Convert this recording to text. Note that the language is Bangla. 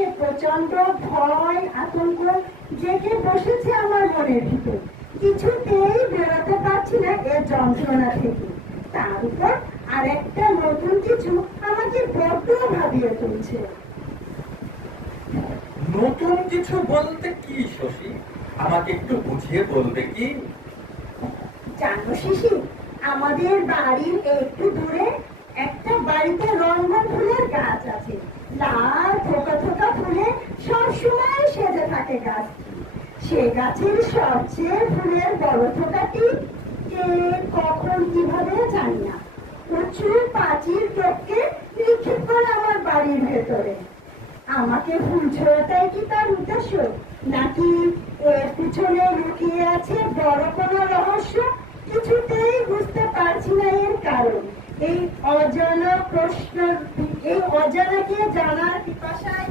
থেকে প্রচন্ড ভয় আতঙ্ক জেগে বসেছে আমার মনের ভিতর। কিছুতেই বেরোতে পারছি না এর যন্ত্রণা থেকে। তার উপর আর একটা নতুন কিছু আমাকে বড্ড ভাবিয়ে তুলছে। নতুন কিছু বলতে কি শশী? আমাকে একটু বুঝিয়ে বলবে কি? জানো শিশি, আমাদের বাড়ির একটু দূরে একটা বাড়িতে রঙ্গন ফুলের গাছ আছে। লাল থোকা থোকা ফুলে সবসময় সেজে থাকে গাছটি। সে গাছের সবচেয়ে ফুলের বড় থোকাটি কে কখন কিভাবে জানি না প্রচুর প্রাচীর টপকে নিক্ষেপ করে আমার বাড়ির ভেতরে। আমাকে ফুল ছোড়াটাই কি তার উদ্দেশ্য, নাকি এর পিছনে লুকিয়ে আছে বড় কোনো রহস্য? কিছুতেই বুঝতে পারছি না এর কারণ। এই অজানাকে জানার পিপাসায়